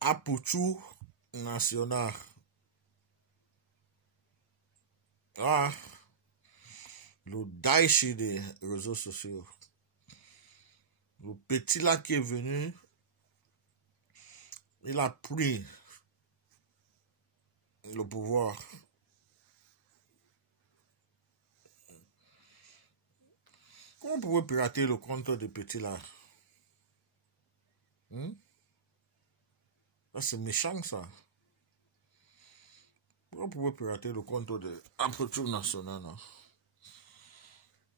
Apuchu national. Ah, le Daichi des réseaux sociaux. Le petit là qui est venu, il a pris le pouvoir. Comment on pouvait pirater le compte de petit là? C'est méchant ça. Pourquoi on pouvait pirater le compte de Apuchu national?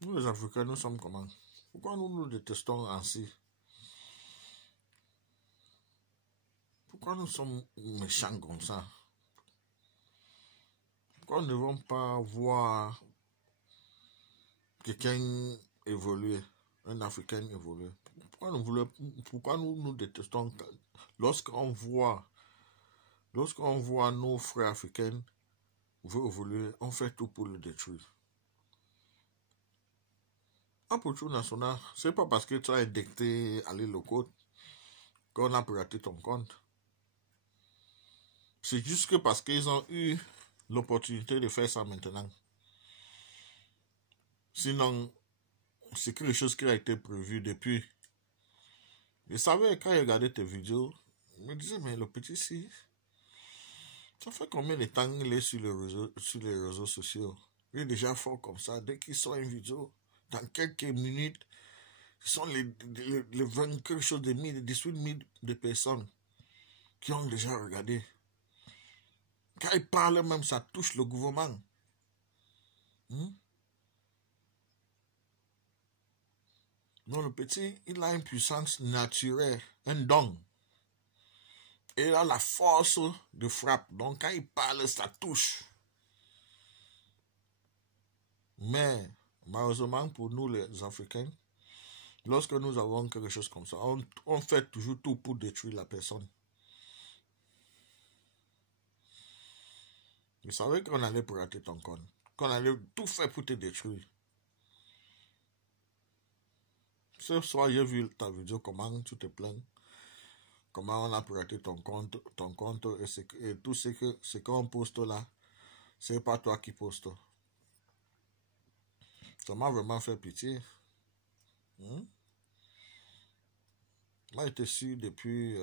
Nous les Africains, nous sommes comment? Pourquoi nous nous détestons ainsi? Pourquoi nous sommes méchants comme ça? Pourquoi nous ne devons pas voir quelqu'un évoluer, un Africain évoluer? Pourquoi nous nous détestons lorsqu'on voit nos frères africains veulent évoluer, on fait tout pour le détruire? Apuchu national, c'est pas parce que tu as indexé à l'île Côte qu'on a piraté ton compte. C'est juste que parce qu'ils ont eu l'opportunité de faire ça maintenant. Sinon, c'est quelque chose qui a été prévu depuis. Je savais, quand il regardait tes vidéos, je me disais, mais le petit si, ça fait combien de temps il est sur les réseaux sociaux? Il est déjà fort comme ça. Dès qu'il sort une vidéo, dans quelques minutes, ce sont les 20 quelque chose de 18 000 de personnes qui ont déjà regardé. Quand il parle même, ça touche le gouvernement. Non, le petit, il a une puissance naturelle, un don. Et il a la force de frappe. Donc, quand il parle, ça touche. Mais, malheureusement, pour nous, les Africains, lorsque nous avons quelque chose comme ça, on fait toujours tout pour détruire la personne. Je savais qu'on allait pirater ton compte, qu'on allait tout faire pour te détruire. Ce soir, j'ai vu ta vidéo, comment tu te plains, comment on a piraté ton compte et tout ce qu'on poste là, c'est pas toi qui poste. Ça m'a vraiment fait pitié. Moi, j'étais sûr depuis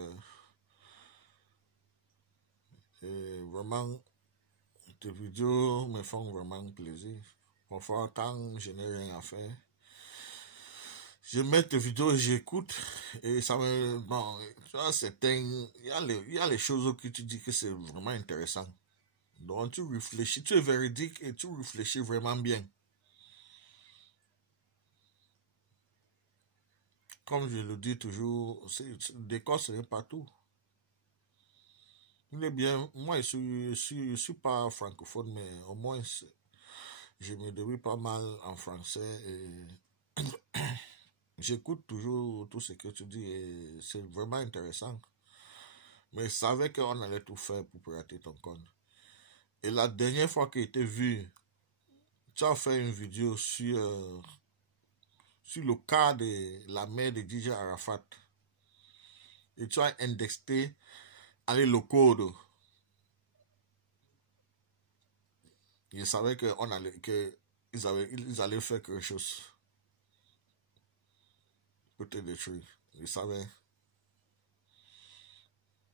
et vraiment, tes vidéos me font vraiment plaisir. Parfois, quand je n'ai rien à faire, je mets tes vidéos et j'écoute. Et ça me... Bon, tu vois, il y a les choses que tu dis que c'est vraiment intéressant. Donc, tu réfléchis, tu es véridique et tu réfléchis vraiment bien. Comme je le dis toujours, le décor, ce n'est pas tout. Il est bien, moi je suis pas francophone, mais au moins je me débrouille pas mal en français et j'écoute toujours tout ce que tu dis et c'est vraiment intéressant. Mais je savais qu'on allait tout faire pour pirater ton compte. Et la dernière fois que j'ai vu, tu as fait une vidéo sur le cas de la mère de DJ Arafat. Et tu as indexé le code. Je savais qu'ils allaient faire quelque chose pour te détruire. Je savais.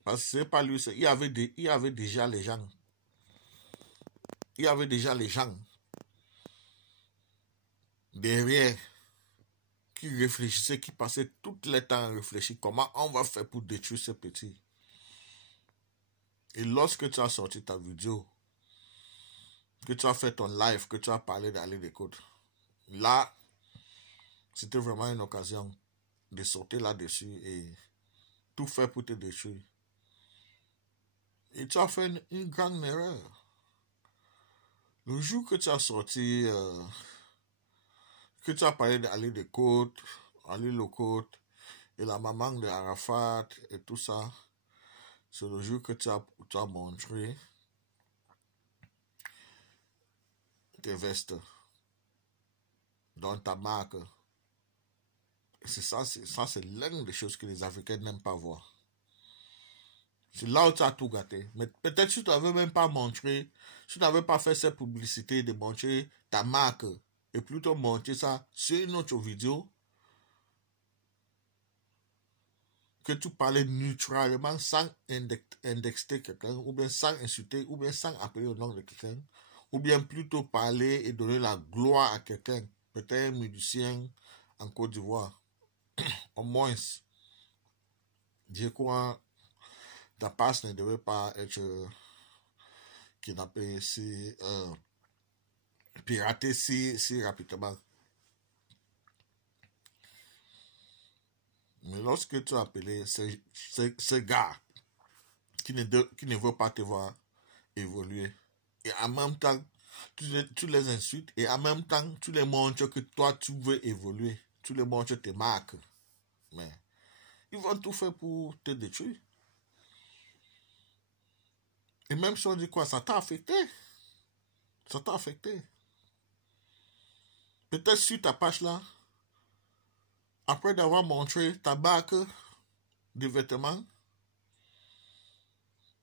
Parce que c'est pas lui, il y avait déjà les gens. Il y avait déjà les gens derrière qui réfléchissaient, qui passaient tout le temps à réfléchir comment on va faire pour détruire ce petit. Et lorsque tu as sorti ta vidéo, que tu as fait ton live, que tu as parlé d'aller d'écoute, là, c'était vraiment une occasion de sauter là-dessus et tout faire pour te détruire. Et tu as fait une grande erreur. Le jour que tu as sorti, que tu as parlé d'aller des côtes, aller aux côtes, et la maman de Arafat et tout ça, c'est le jour que tu as montré tes vestes, dans ta marque. c'est l'une des choses que les Africains n'aiment pas voir. C'est là où tu as tout gâté. Mais peut-être si tu n'avais même pas montré, si tu n'avais pas fait cette publicité de montrer ta marque, et plutôt montrer ça sur une autre vidéo, que tu parlais neutralement sans indexer quelqu'un, ou bien sans insulter, ou bien sans appeler au nom de quelqu'un, ou bien plutôt parler et donner la gloire à quelqu'un, peut-être un musicien en Côte d'Ivoire. Au moins, je crois ta passe ne devait pas être kidnappée piratée si rapidement. Mais lorsque tu as appelé ce gars qui ne veut pas te voir évoluer, et en même temps, tu les insultes, et en même temps, tu les montres que toi, tu veux évoluer. Tu les montres tes marques. Mais ils vont tout faire pour te détruire. Et même si on dit quoi, ça t'a affecté. Ça t'a affecté. Peut-être sur ta page là, après d'avoir montré ta marque de vêtements,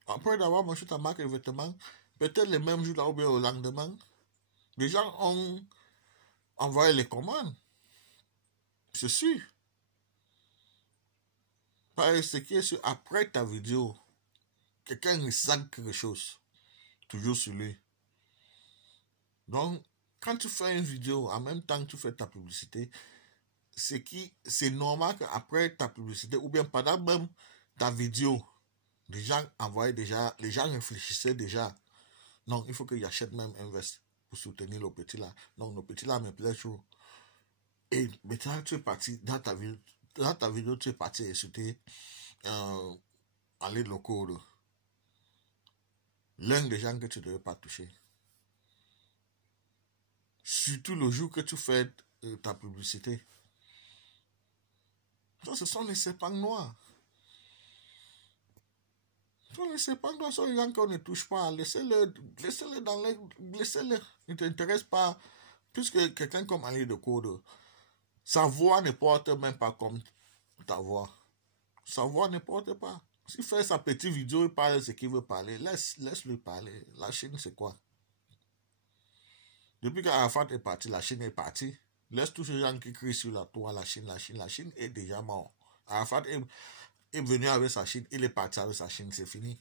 après d'avoir montré ta marque de vêtements, peut-être le même jour là ou bien au lendemain, les gens ont envoyé les commandes. C'est sûr. Parce que après ta vidéo, quelqu'un ressent quelque chose. Toujours sur lui. Donc, quand tu fais une vidéo, en même temps que tu fais ta publicité, c'est normal qu'après ta publicité, ou bien pendant même ta vidéo, les gens envoyaient déjà, les gens réfléchissaient déjà. Non, il faut que j'achète même un veste pour soutenir le petit là. Donc, le petit là me plaît trop. Et maintenant, tu es parti, dans ta vidéo, tu es parti insulter aller locaux. L'un des gens que tu ne devais pas toucher. Surtout le jour que tu fais ta publicité. Ça, ce sont les serpents noirs. Les serpents noirs sont les gens qu'on ne touche pas. Laissez-les dans les... Laissez-les. Ils ne t'intéressent pas. Puisque quelqu'un comme Ali de Code, sa voix ne porte même pas comme ta voix. Sa voix ne porte pas. S'il fait sa petite vidéo, il parle ce qu'il veut parler. Laisse-lui parler. La Chine, c'est quoi? Depuis qu'Arafat est parti, la Chine est partie. Laisse tous ces gens qui crient sur la tour, la Chine est déjà mort. Arafat est venu avec sa Chine, il est parti avec sa Chine, c'est fini.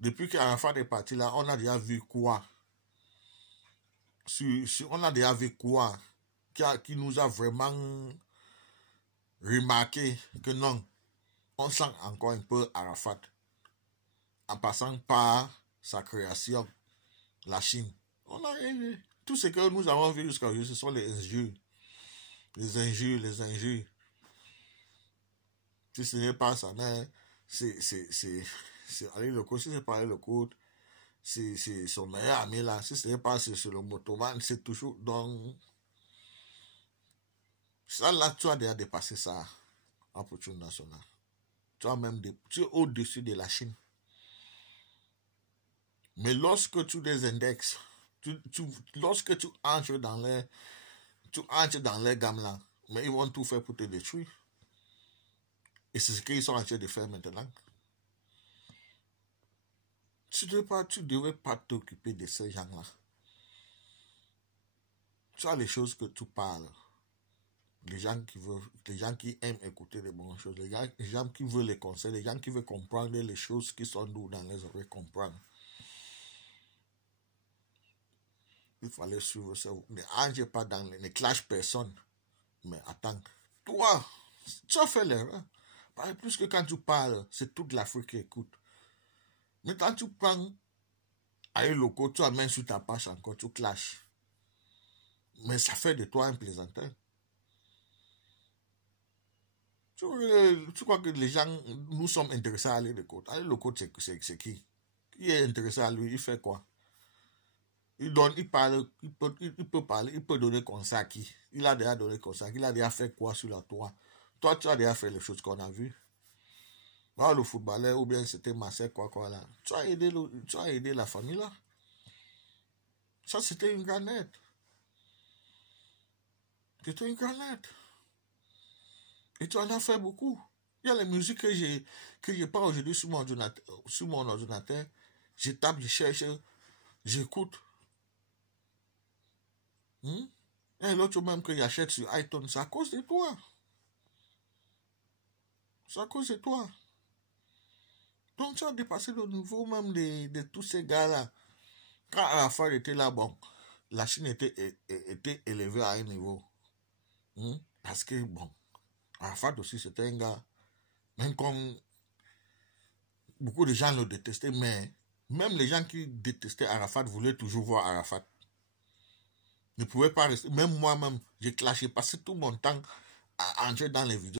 Depuis qu'Arafat est parti là, on a déjà vu quoi? On a déjà vu quoi? Qui nous a vraiment remarqué que non, on sent encore un peu Arafat. En passant par sa création, la Chine. On a vu. Tout ce que nous avons vu jusqu'à aujourd'hui, ce sont les injures. Les injures. Si ce n'est pas ça, mais c'est aller le coach, si c'est pas aller le coach, c'est son meilleur ami là. Si ce n'est pas c'est le motoman, c'est toujours. Donc, ça là, tu as déjà dépassé ça en opportunité nationale. Tu es au-dessus de la Chine. Mais lorsque tu les indexes, lorsque tu entres dans les gammes là, mais ils vont tout faire pour te détruire. Et c'est ce qu'ils sont en train de faire maintenant. Tu ne devais pas t'occuper de ces gens-là. Tu as les choses que tu parles. Les gens qui aiment écouter les bonnes choses, les gens qui veulent les conseils, les gens qui veulent comprendre les choses qui sont douces dans les oreilles, comprendre. Il fallait suivre ça. Ne entre pas dans ne clash personne. Mais attends, toi, tu as fait l'erreur. Plus que quand tu parles, c'est toute l'Afrique qui écoute. Mais quand tu prends à un local, tu amènes sur ta page encore, tu clashes. Mais ça fait de toi un plaisantin. Tu crois que les gens, nous sommes intéressés à aller de côte. Aller le côte, c'est qui? Qui est intéressé à lui? Il fait quoi? Il parle, il peut parler, il peut donner conseil à qui? Il a déjà donné conseil. Il a déjà fait quoi sur la toit? Toi, tu as déjà fait les choses qu'on a vues. Le footballeur, ou bien c'était Marseille, quoi là. Tu as aidé la famille là. Ça, c'était une grande aide. C'était une grenade. Et tu en as fait beaucoup. Il y a les musiques que j'ai pas aujourd'hui sur mon ordinateur. Je tape, je cherche, j'écoute. Et l'autre même que j'achète sur iTunes, c'est à cause de toi. C'est à cause de toi. Donc tu as dépassé le niveau même de tous ces gars-là. Quand Arafat était là, bon, la Chine était élevée à un niveau. Parce que, bon, Arafat aussi, c'était un gars, même comme beaucoup de gens le détestaient, mais même les gens qui détestaient Arafat voulaient toujours voir Arafat. Ne pouvaient pas rester. Même moi-même, j'ai passé tout mon temps à entrer dans les vidéos.